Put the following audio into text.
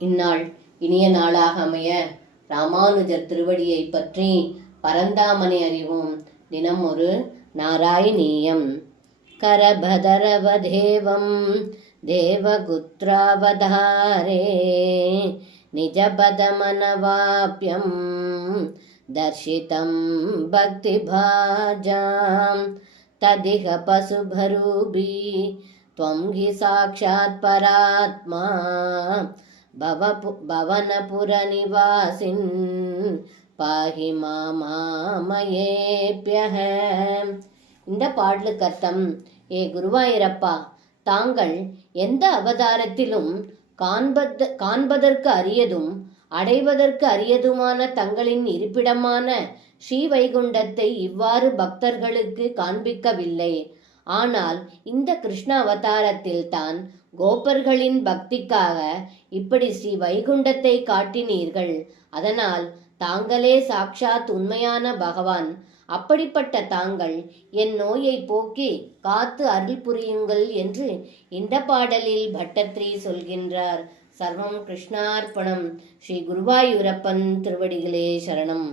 இந்நாள் இனிய நாளாக அமைய ராமானுஜர் திருவடியை பற்றி பரந்தாமனை அறிவோம். தினம் ஒரு நாராயணீயம். கரபதரவதேவம் தேவகுத்ராவதாரே நிஜபதமனவாப்யம் தர்ஷிதம் பக்திபாஜாம் ததிக பசுபரூபி त्वं हि साक्षात् परात्मा भवनपुरनिवासिन् பாஹி மாமாமயேப்யஹ. இந்த பாடலுக்கு அர்த்தம்: ஏ குருவாயூரப்பா, தாங்கள் எந்த அவதாரத்திலும் காண்பதற்கு அரியதும் அடைவதற்கு அரியதுமான தங்களின் இருப்பிடமான ஸ்ரீவைகுண்டத்தை இவ்வாறு பக்தர்களுக்கு காண்பிக்கவில்லை. ஆனால் இந்த கிருஷ்ண அவதாரத்தில் தான் கோபர்களின் பக்திக்காக இப்படி ஸ்ரீ வைகுண்டத்தை காட்டினீர்கள். அதனால் தாங்களே சாக்ஷாத் உண்மையான பகவான். அப்படிப்பட்ட தாங்கள் என் நோயை போக்கி காத்து அருள் புரியுங்கள் என்று இந்த பாடலில் பட்டத்ரி சொல்கின்றார். சர்வம் கிருஷ்ணார்ப்பணம். ஸ்ரீ குருவாயூரப்பன் திருவடிகளே சரணம்.